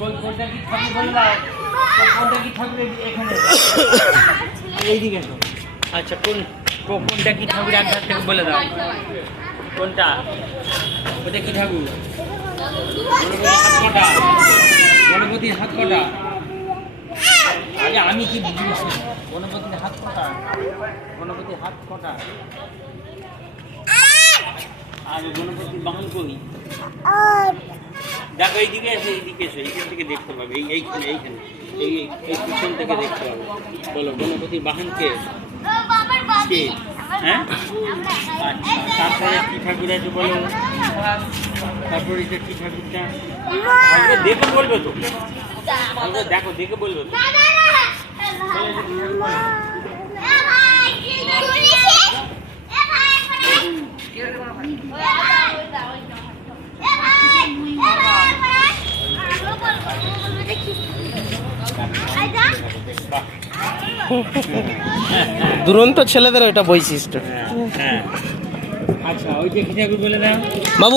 কোনটা কি ঠাকুর বলে দাও, কোনটা কি ঠাকুর এখানে এইদিকে এসো। আচ্ছা কোনটা কি ঠাকুর এক ধার থেকে বলে দাও, কোনটা ওটা কি ঠাকুর? গণপতির হাত কটা? আরে আমি কি বুঝছি, গণপতির হাত কটা? গণপতির হাত কটা? আর গণপতির বাহন কই? দেখো এইদিকে এসো, এইদিকে এসো, এইখান থেকে দেখতে পাবে, এইখানে এই পিছন থেকে দেখতে পাবে। বলো গণপতির বাহন কে? হ্যাঁ, তারপরে কি ঠাকুর আছে বলো? তারপরে এটা কি ঠাকুরটা? দেখে বলবে তো, দেখো দেখে বলবে তো। দুরন্ত ছেলেদের ওটা বৈশিষ্ট্য। আচ্ছা ওইটা কি ঠাকুর বলে দাও বাবু।